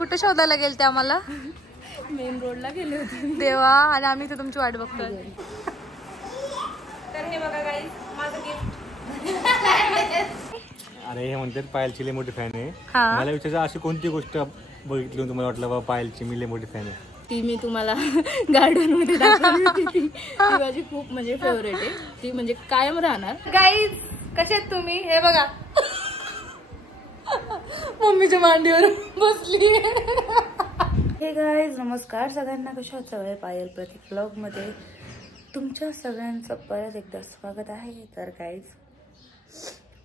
कुठे शोधायला गेलते आम्हाला? मेन रोडला गेले होते देवा, आणि आम्ही तर तुमची वाट बघतोय. तर हे बघा गाईस, माझं गिफ्ट. अरे हे म्हणतात पायलची लई मोठी फॅन आहे. हा. मला विचारायचं अशी कोणती गोष्ट बघितली तुम्हाला वाटलं बाबा पायलची मी लई मोठी फॅन आहे? ती मी तुम्हाला गार्डन मध्ये दाखवली होती. ती माझी खूप म्हणजे फेवरेट आहे. ती म्हणजे कायम राहणार. गाईज कसे आहेत तुम्ही? हे बघा मम्मीच्या मांडीवर बसली. हे गाईज नमस्कार सगळ्यांना. कशा आहात सगळे? पायल प्रतीक ब्लॉग मध्ये तुमच्या सगळ्यांचं परत एकदा स्वागत आहे. तर गाईज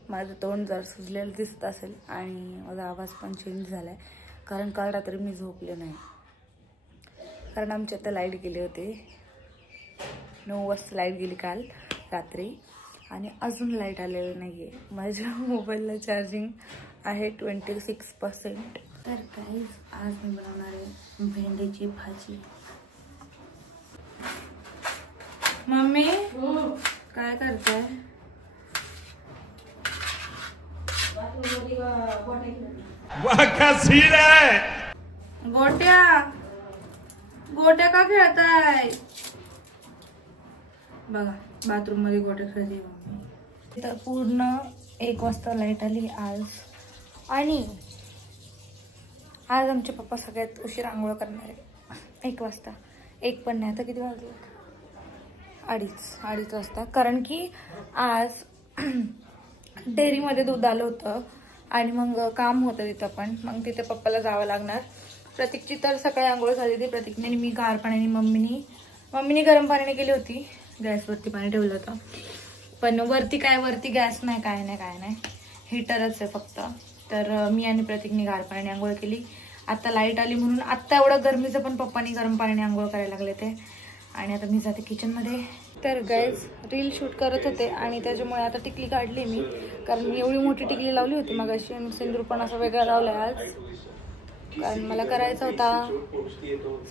माझं तोंड जर सुजलेलं दिसत असेल आणि माझा आवाज पण चेंज झालाय, कारण काल रात्री मी झोपले नाही. कारण आमच्या आता लाईट गेली होती. 9 वाजता लाईट गेली काल रात्री आणि अजून लाईट आलेलं नाही आहे. माझ्या मोबाईलला चार्जिंग आहे 26%. तर गाईज आज मी बनवणार आहे भेंडीची भाजी. मम्मी काय करताय? गोट्या गोट्या का खेळताय? बघा बाथरूम मध्ये गोट्या खेळते मम्मी. तर पूर्ण 1 वाजता लाईट आली आज. आणि आज आमचे पप्पा सगळ्यात उशीर आंघोळ करणार आहे. 1 वाजता. 1 पण नाही, आता किती वाजले? 2:30 वाजता. कारण की आज डेअरीमध्ये दूध आलं होतं आणि मग काम होतं तिथं पण. मग तिथे पप्पाला जावं लागणार. प्रतीकची तर सकाळी आंघोळ झाली होती. प्रतीकने मी गार पाण्याने, मम्मीने गरम पाण्याने केली होती. गॅसवरती पाणी ठेवलं होतं, पण वरती गॅस नाही, काय नाही, हीटरच आहे फक्त. तर मी आणि प्रतीकने गार पाण्याने आंघोळ केली. आता लाईट आली म्हणून आता एवढं गरमीचं पण पप्पानी गरम पाण्याने आंघोळ करायला लागले ते. आणि आता मी जाते किचनमध्ये. तर गाईज रील शूट करत होते आणि त्याच्यामुळे आता टिकली काढली मी, कारण मी एवढी मोठी टिकली लावली होती मग अशी. सिंदूर पण असं वेगळा लावलाय आज, कारण मला करायचा होता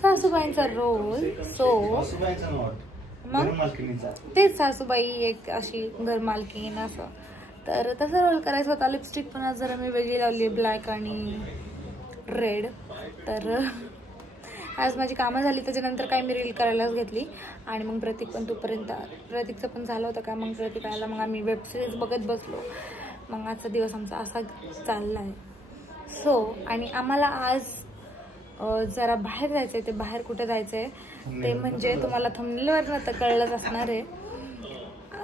सासूबाईंचा रोल. सो मग तेच सासूबाई एक अशी घरमालकीन असं, तर तसा रोल करायचा होता. लिपस्टिक पण आज जरा मी वेगळी लावली, ब्लॅक आणि रेड. तर आज माझी कामं झाली, त्याच्यानंतर काय मी रील करायलाच घेतली. आणि मग प्रतीक पण तोपर्यंत प्रतीकचं पण झालं होतं का, मग प्रतीक आला, मग आम्ही वेबसिरीज बघत बसलो. मग आजचा दिवस आमचा असा चालला आहे. सो आणि आम्हाला आज जरा बाहेर जायचं आहे. ते बाहेर कुठे जायचं आहे ते म्हणजे तुम्हाला थंबनेलवर तर कळलंच असणार आहे.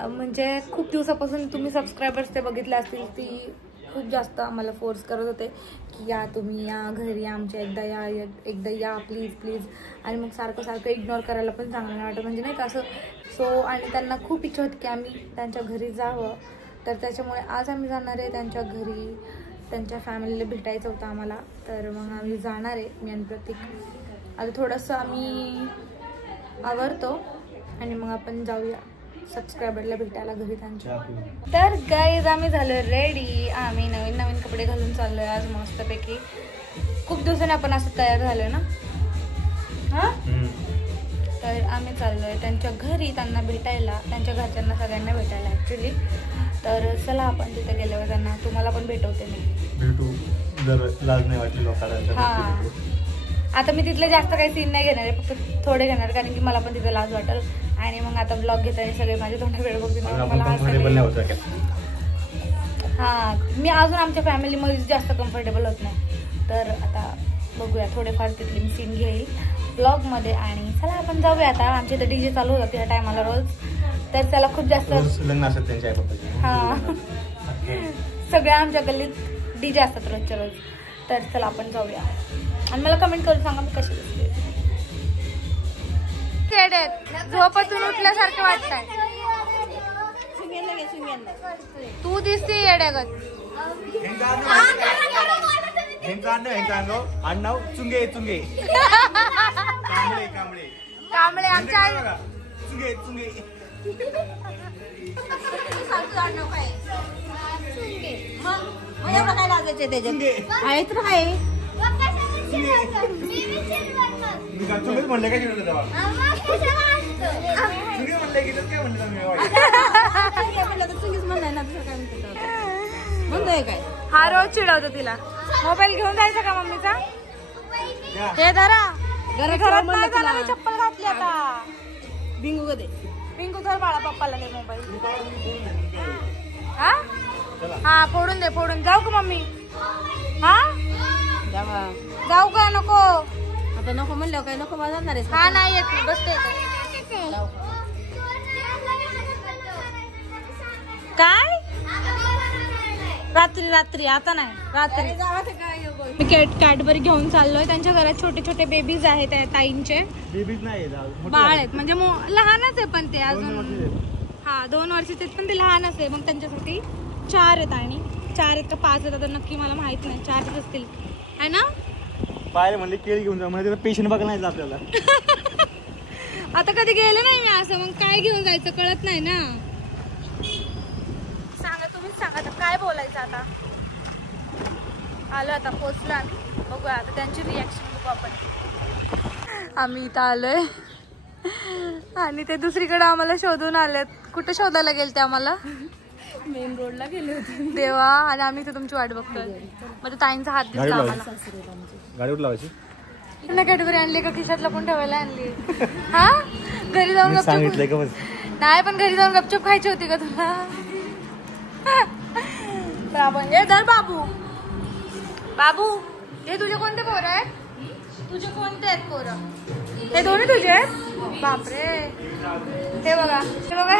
म्हणजे खूप दिवसापासून तुम्ही सबस्क्रायबर्स ते बघितले असतील, ती खूप जास्त आम्हाला फोर्स करत होते की या तुम्ही या घरी, आमच्या एकदा या प्लीज. आणि मग सारखं इग्नोर करायला पण चांगलं नाही वाटत, म्हणजे नाही का असं. सो आणि त्यांना खूप इच्छा होती की आम्ही त्यांच्या घरी जावं. तर त्याच्यामुळे आज आम्ही जाणार आहे त्यांच्या घरी. त्यांच्या फॅमिलीला भेटायचं होतं आम्हाला. तर मग आम्ही जाणार आहे, मी आणि प्रतीक. आता थोडंसं आम्ही आवरतो आणि मग आपण जाऊया सबस्क्रायबरला भेटायला घरी त्यांच्या. तर गाईज आम्ही झालो रेडी. आम्ही नवीन कपडे घालून चाललोय आज मस्तपैकी. खूप दिवसांनी आपण असं तयार झालोय ना. हा, तर आम्ही चाललोय त्यांच्या घरी, त्यांना भेटायला, त्यांच्या घरच्यांना सगळ्यांना भेटायला ऍक्च्युली. तर चला आपण तिथे गेल्यावर त्यांना तुम्हाला पण भेटवते मी. भेटू जर लाज नाही वाटली लोकांना. हा, आता मी तिथले जास्त काही सीन नाही घेणार आहे, फक्त थोडे घेणार, कारण की मला पण तिथे लाज वाटेल. आणि मग आता ब्लॉग घेताना सगळे माझे तोंड वेळ बघतील. हा, मी अजून आमच्या फॅमिलीमध्ये जास्त कम्फर्टेबल होत नाही. तर आता बघूया, थोडेफार तिथले मी सीन घेईल ब्लॉग मध्ये. आणि चला आपण जाऊया आता. आमच्या इथे डीजे चालू होतात त्या टायमाला रोज. तर त्याला खूप जास्त हा सगळ्या आमच्या गल्लीत डीजे असतात रोजच्या रोज. तर चला आपण जाऊया आणि मला कमेंट करून सांगा मी कशी दिसते. झोपातून उठल्यासारखं वाटतंय. तू दिसते येड्यागत. कांबळे आमच्या आहेत ना आहे. म्हणले काय म्हणतोय काय? हा रोज चिडवतो तिला. मोबाईल घेऊन जायचा का मम्मीचा? हे धरा घरात नाही जाणार, मी चप्पल घातली आता. बिंगू कधी पिंकू धर बाळा पप्पाला दे मोबाईल. हा हा फोडून दे फोडून. जाऊ का मम्मी? हा जाऊ का? नको आता नको म्हणलं काय नको मला जाणार हा नाही येत मी बसते काय रात्री आता नाही रात्री. मी कॅडबरी घेऊन चाललोय. त्यांच्या घरात छोटे छोटे बेबीज आहेत त्या ताईंचे. बेबीज नाही बाळ आहेत म्हणजे लहानच आहे पण ते अजून. हा 2 वर्षाचे पण ते लहानच आहे. मग त्यांच्यासाठी 4 आहेत आणि 4 आहेत का 5 आहेत आता नक्की मला माहित नाही. 4च असतील है ना. पाय म्हणले केळी घेऊन जा म्हणजे पेशंट बघायला नाही आपल्याला. आता कधी गेले नाही मी असं, मग काय घेऊन जायचं कळत नाही ना. सांगा तुम्हीच सांगा आता काय बोलायचं. आता आलो, आता पोचलो आम्ही. बघूया आता त्यांची रिॲक्शन बघू आपण. आम्ही इथं आलोय आणि ते दुसरीकडे आम्हाला शोधून आलेत. कुठे शोधायला गेले ते आम्हाला? मेन रोडला गेले होते देवा. आणि आम्ही इथे तुमची वाट बघतोय. म्हणजे ताईंचा हात दिसला आम्हाला. गाडीवर लावायची त्यांना कॅटेगरी आणली का खिशात लपून ठेवायला आणली? हा घरी जाऊन सांगितलंय का नाही पण घरी जाऊन गपचूप खायची होती का तुला? तर आपण हे धर बाबू. बाबू हे तुझे कोणते पोरं आहेत? तुझे कोणते आहेत पोरं? हे दोन्ही तुझे आहेत? बापरे. हे बघा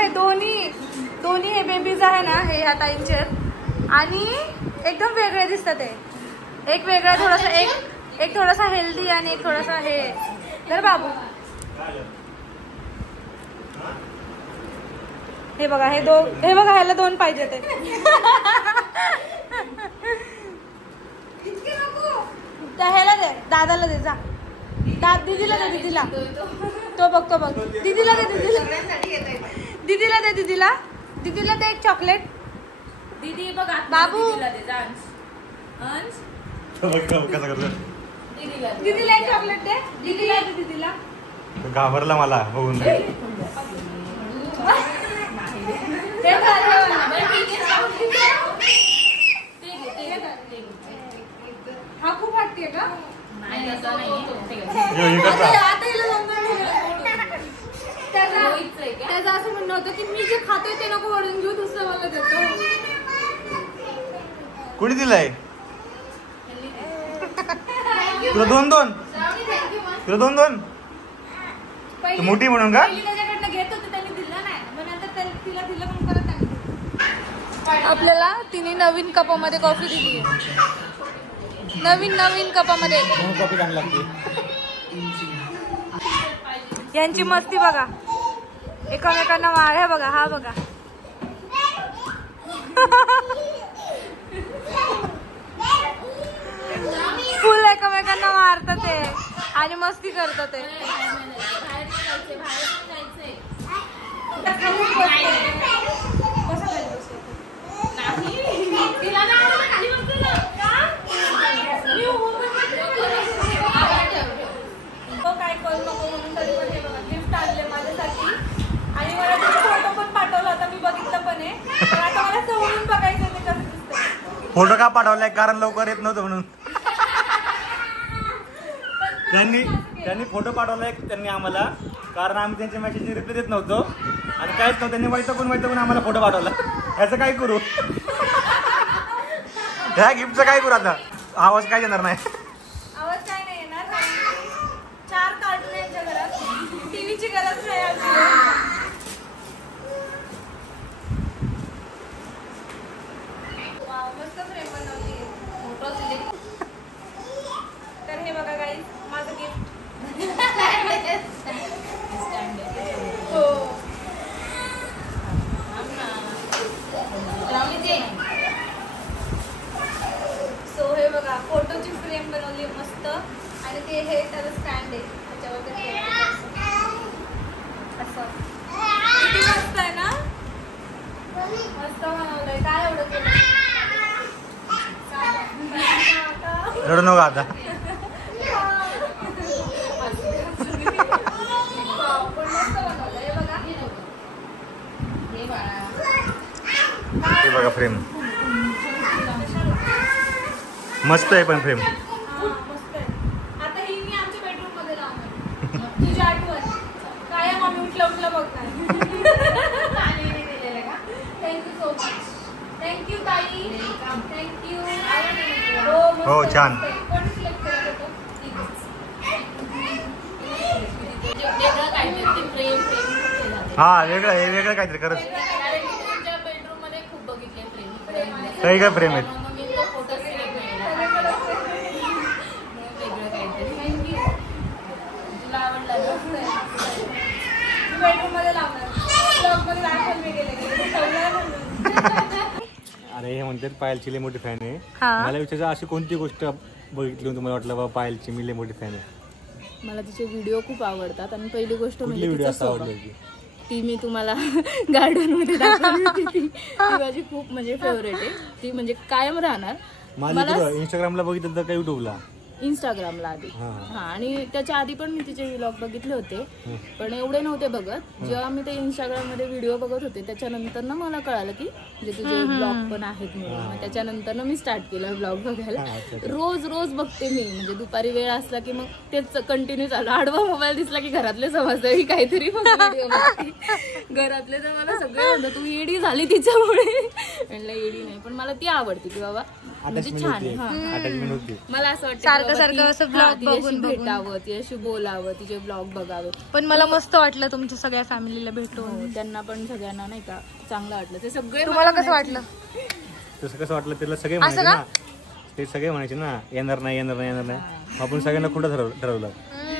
हे दोन्ही हे बेबीज आहे ना, हे ह्या ताईंचे आहेत. आणि एकदम वेगळे दिसतात ते. एक वेगळा थोडासा, एक थोडासा हेल्दी आणि एक थोडासा हे. तर बाबू हे बघा हे बघा ह्याला 2 पाहिजे ते. ह्याला दे, दादाला दे जा. दीदीला दे, दीदीला. तो बघ दीदीला दे, दीदीला दे एक चॉकलेट. दीदी बघा बाबू दीदीला एक चॉकलेट दे. दीदीला घाबरला मला बघून. हा खूप हट्टी आहे का? त्याचं असं म्हणणं होतं की मी जे खातोय ते नको ओढून घेऊ, दुसरं मला देतो. कुणी दिलाय तुला? 2-2 मोठी म्हणून का? त्याच्याकडनं घेत होते त्यांनी दिलं नाही, मग नंतर तिला दिलं मग परत त्यांनी. आपल्याला तिने नवीन कपामध्ये कॉफी दिली आहे. नवीन कपामध्ये कॉफी छान लागते. यांची मस्ती बघा. एकमेकांना मार बघा. हा बघा फुल एकमेकांना मारतात ते आणि मस्ती करतात ते. काय करू नको म्हणून तरी पण हे बघा गिफ्ट आणले माझ्यासाठी. आणि मला फोटो पण पाठवला होता, मी बघितलं पण आहे. पण आता मला जवळून बघायचं ते कसं दिसतंय. फोटो का पाठवलाय? कारण लवकर येत नव्हतं म्हणून. त्यांनी फोटो पाठवलाय त्यांनी आम्हाला, कारण आम्ही त्यांच्या मेसेजची रिप्लाय देत नव्हतो आणि काहीच नव्हतं. त्यांनी वैतागून आम्हाला फोटो पाठवला. ह्याचं काय करू? ह्या गिफ्टचं काय करू आता? आवाज काय येणार नाही. आवाज काय नाही येणार. 4 कार्टून यांच्या घरात, टीव्हीची गरज नाही. मस्त फ्रेम बनवली. तर हे बघा गाईज माझं गिफ्ट. हो सो हे बघा फोटोची फ्रेम बनवली मस्त. आणि ते हे त्याला स्टँड आहे, त्याच्यावर ते असं किती मस्त आहे ना. मस्त बनवलंय. काय एवढं केलं? रडू नका आता. हे बघा फ्रेम मस्त आहे पण फ्रेम. मस्त आहे. आता ही मी ब्लॉगला बघणार. Thank you so much. थँक्यू ताई. थँक्यू. हो छान. हा वेगळं हे वेगळं काहीतरी खरंच. तुमच्या बेडरूम मध्ये खूप बघितले फ्रेम. काही काय प्रेम आहेत. बेडरूम मध्ये लावणार. ब्लॉग मध्ये दाखवून मी गेले. अरे हे म्हणतात पायलची लई मोठी फॅन आहे. मला विचारायचं अशी कोणती गोष्ट बघितली तुम्हाला वाटलं बाबा पायलची मी लई मोठी फॅन आहे. मला तिचे व्हिडिओ खूप आवडतात आणि पहिली गोष्ट कुठली म्हणजे व्हिडिओ तिचा असं स्वभाव. आवडली होती? ती मी तुम्हाला गार्डन मध्ये दाखवली होती. ती माझी खूप म्हणजे फेवरेट आहे. ती म्हणजे कायम राहणार. मला इंस्टाग्रामला बघितलं तर का युट्यूबला? इंस्टाग्रामला आधी. हा आणि त्याच्या आधी पण मी तिचे व्लॉग बघितले होते पण एवढे नव्हते बघत. जेव्हा मी ते इंस्टाग्राम मध्ये व्हिडिओ बघत होते त्याच्यानंतर ना मला कळालं की म्हणजे तुझे ब्लॉग पण आहेत म्हणून. मग त्याच्यानंतर ना मी स्टार्ट केलं ब्लॉग बघायला. रोज रोज बघते मी. म्हणजे दुपारी वेळ असला की मग तेच कंटिन्यू चालू. आडवा मोबाईल दिसला की घरातले समजतं की काहीतरी व्हिडिओ बघते. घरातले तर मला सगळे म्हणतात तू येडी झाली तिच्यामुळे. म्हणलं येडी नाही पण मला ती आवडते की बाबा म्हणजे छान आहे. मला असं वाटतं तिच्याशी भेटावं, तिच्याशी बोलावं, तिचे ब्लॉग बघावे. पण मला मस्त वाटलं तुमच्या सगळ्या फॅमिलीला भेटून. त्यांना पण सगळ्यांना नाही का चांगलं वाटलं. ते सगळे तुम्हाला कसं वाटलं? तसं कसं वाटलं त्याला सगळे म्हणायचे ना. ते सगळे म्हणायचे ना येणार नाही येणार नाही येणार नाही. आपण सगळ्यांना कुठं ठरवलं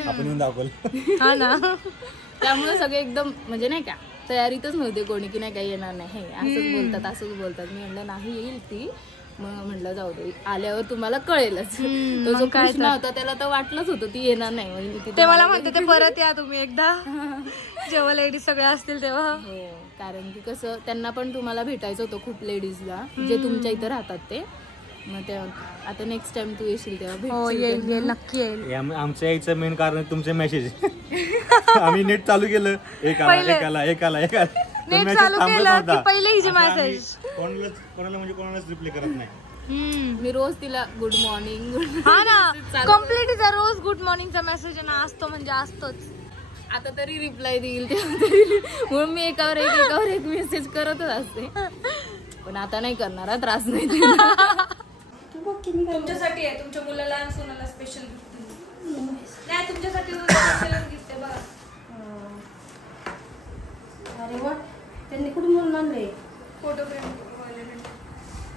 आपण येऊन दाखवलं. हा ना. त्यामुळे सगळे एकदम म्हणजे नाही का तयारीतच नव्हते कोणी की नाही काही येणार नाही. हे असंच बोलतात असंच बोलतात. मी म्हणलं नाही येईल ती. मग म्हटलं जाऊ दे आल्यावर तुम्हाला कळेलच. तो जो कृष्णा होता त्याला तर वाटलंच होतं ती येणार नाही. ते मला म्हणते ते परत या तुम्ही एकदा जेव्हा लेडीज सगळ्या असतील तेव्हा. हो कारण की कसं त्यांना पण तुम्हाला भेटायचं होतं खूप लेडीजला जे तुमच्या इथं राहतात ते. मग ते आता नेक्स्ट टाइम तू येशील तेव्हा येईल नक्की येईल. आमच्या यायचं मेन कारण तुमचे मेसेज. आम्ही नेट चालू केलं एक आला नेट चालू केलं की पहिले हिचे मेसेज. कोणाला म्हणजे कोणालाच रिप्लाय करत नाही. मी रोज तिला गुड मॉर्निंग. हा ना कम्प्लीट तिचा रोज गुड मॉर्निंगचा मेसेज ना असतो म्हणजे असतोच. आता तरी रिप्लाय देईल तेव्हा तरी म्हणून मी एकावर एक मेसेज करतच असते. पण आता नाही करणार हा त्रास नाही. तुमच्यासाठी आहे तुमच्या मुलाला आणि सोनाला स्पेशल नाही तुमच्यासाठी स्पेशल गिफ्ट आहे बघा. अरे वा त्यांनी कुठून म्हणून आणले? फोटो फ्रेम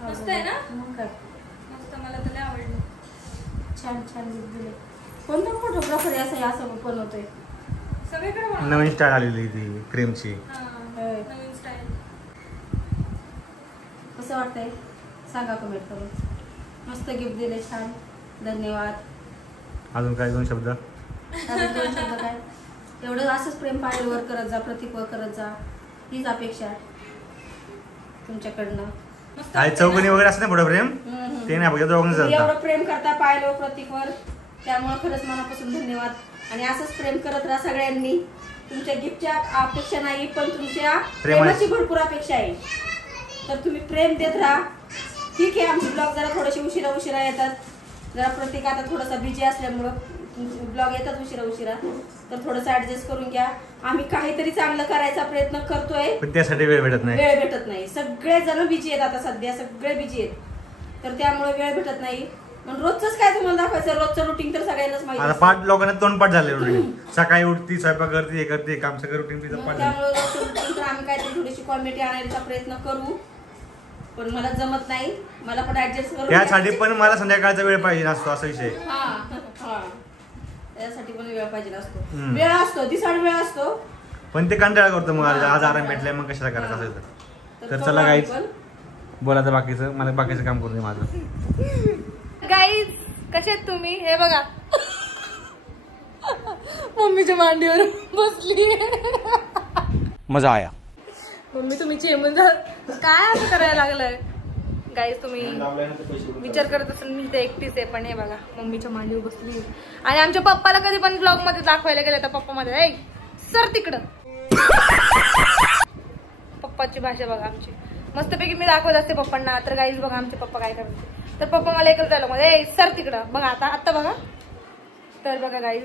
मस्त आहे ना. मस्त मला तर लय आवडलं. छान छान दिले. कोणता फोटोग्राफर असं बनवतोय? सगळीकडे नवीन स्टाईल आलेली ती क्रीमची. नवीन स्टाईल. कसं वाटतंय सांगा कमेंट करून. मस्त गिफ्ट दिले छान धन्यवाद. अजून काय दोन शब्द काय एवढं असंच प्रेम पायलवर करत जा प्रतीकवर करत जा हीच अपेक्षा तुमच्याकडनं. चौकणी वगैरे असं नाही मोठं प्रेम ते नाही बघा एवढं प्रेम करता पायलवर प्रतीकवर त्यामुळे खरंच मनापासून धन्यवाद. आणि असंच प्रेम करत राहा सगळ्यांनी. तुमच्या गिफ्टच्या अपेक्षा नाही पण तुमच्या प्रेमाची भरपूर अपेक्षा आहे. तर तुम्ही प्रेम देत राहा. ठीक आहे आमचे ब्लॉग जरा थोडेसे उशिरा येतात. जरा प्रत्येक आता थोडासा बिझी असल्यामुळं ब्लॉग येतात उशिरा तर थोडंसं ऍडजस्ट करून घ्या. आम्ही काहीतरी चांगलं करायचा प्रयत्न करतोय पण त्यासाठी वेळ भेटत नाही. सगळे जण बिझी आहेत आता सध्या सगळे बिझी आहेत. तर त्यामुळे वेळ भेटत नाही. पण रोजच काय तुम्हाला दाखवायचं रोजचं रुटीन तर सगळ्यांनाच माहिती. आता पाठ लोकांना तोंडपाठ झाले रुटीन. सकाळी उठती स्वयंपाक करते हे करते काम सगळं रुटीन तिचं पाठ. त्यामुळे रोजचं रुटीन तर आम्ही काहीतरी थोडीशी कॉमेडी आणायचा प्रयत्न करू पण मला जमत नाही. मला पण ऍडजस्ट करू. त्यासाठी पण मला संध्याकाळचा वेळ पाहिजे असतो असा विषय. त्यासाठी पण वेळ पाहिजे असतो. वेळ असतो दिसाड वेळ असतो पण ते कंटाळा करतो. मग आज आराम भेटलाय मग कशाला करायचं असेल तर चला गाईज बोलायचं बाकीचं मला बाकीचं काम करू दे माझं. गाईज कसे आहेत तुम्ही? हे बघा मम्मीच्या मांडीवर बसली. मजा आया. मम्मी तुम्ही चेमून जा काय असं करायला लागलंय. गाईज तुम्ही विचार करत असाल मी तर एकटीच आहे पण हे बघा मम्मीच्या मांडीवर बसली. आणि आमच्या पप्पाला कधी पण ब्लॉग मध्ये दाखवायला गेलं तर पप्पा मध्ये सर तिकडं. पप्पाची भाषा बघा आमची मस्तपैकी मी दाखवत असते पप्पांना. तर गाईज बघा आमचे पप्पा काय करते तर पप्पा मला एकच झालं मध्ये सर तिकडं बघा. आता बघा तर बघा गाईज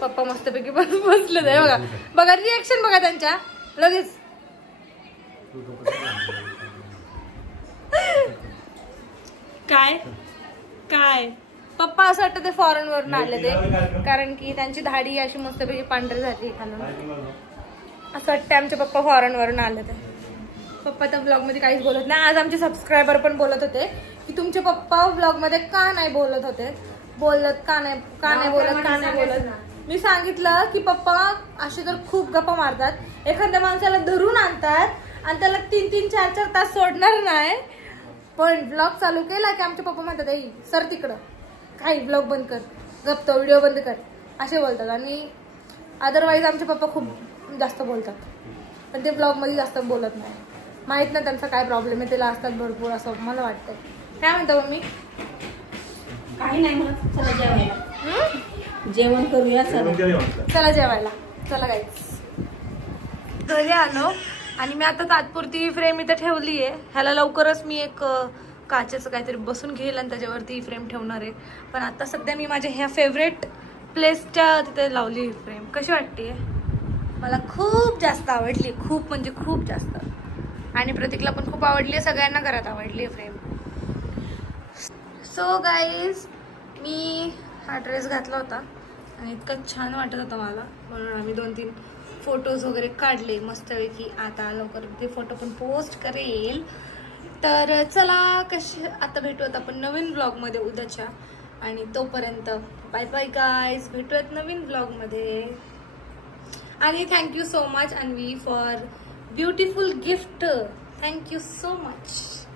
पप्पा मस्तपैकी बसले आहे बघा. बघा रिएक्शन बघा त्यांच्या लगेच. काय काय पप्पा असं वाटतं ते फॉरेन वरून आले ते, कारण की त्यांची दाढी अशी मस्तपैकी पांढरी झाली खालून. असं वाटतं आमचे पप्पा फॉरेन वरून आले ते. पप्पा तर ब्लॉग मध्ये काहीच बोलत नाही. आज आमचे सबस्क्रायबर पण बोलत होते की तुमचे पप्पा ब्लॉग मध्ये का नाही बोलत होते, का नाही बोलत. मी सांगितलं की पप्पा असे तर खूप गप्पा मारतात, एखाद्या माणसाला धरून आणतात आणि त्याला 3-3, 4-4 तास सोडणार नाही. पण ब्लॉग चालू केला की आमचे पप्पा म्हणतात आई सर तिकडं, काही ब्लॉग बंद कर, गप्प व्हिडिओ बंद कर, असे बोलतात. आणि अदरवाईज आमचे पप्पा खूप जास्त बोलतात, पण ते ब्लॉग मध्ये जास्त बोलत नाही. माहित नाही त्यांचा काय प्रॉब्लेम आहे, त्याला असतात भरपूर असं मला वाटतं. काय म्हणतो मम्मी? काही नाही म्हणत, चला जेवायला, जेवण करूया. चला जेवायला. चला गाईस घरी आलो आणि मी आता तात्पुरती फ्रेम इथे ठेवली आहे. ह्याला लवकरच मी एक काचेचं काहीतरी बसून घेईल आणि त्याच्यावरती फ्रेम ठेवणार आहे. पण आता सध्या मी माझ्या ह्या फेवरेट प्लेसच्या तिथे लावली ही फ्रेम. कशी वाटते? मला खूप जास्त आवडली, खूप म्हणजे खूप जास्त. आणि प्रतीकला पण खूप आवडली, सगळ्यांना घरात आवडली फ्रेम. सो गाईज मी हा ड्रेस घातला होता आणि इतकं छान वाटत होतं मला, म्हणून आम्ही 2-3 फोटोज वगैरे काढले मस्तपैकी. आता लवकर ते फोटो पण पोस्ट करेल. तर चला आता भेटूयात आपण नवीन ब्लॉगमध्ये उद्याच्या. आणि तोपर्यंत बाय बाय गाईज, भेटूयात नवीन ब्लॉगमध्ये. आणि thank you so much Anvi for beautiful gift. Thank you so much.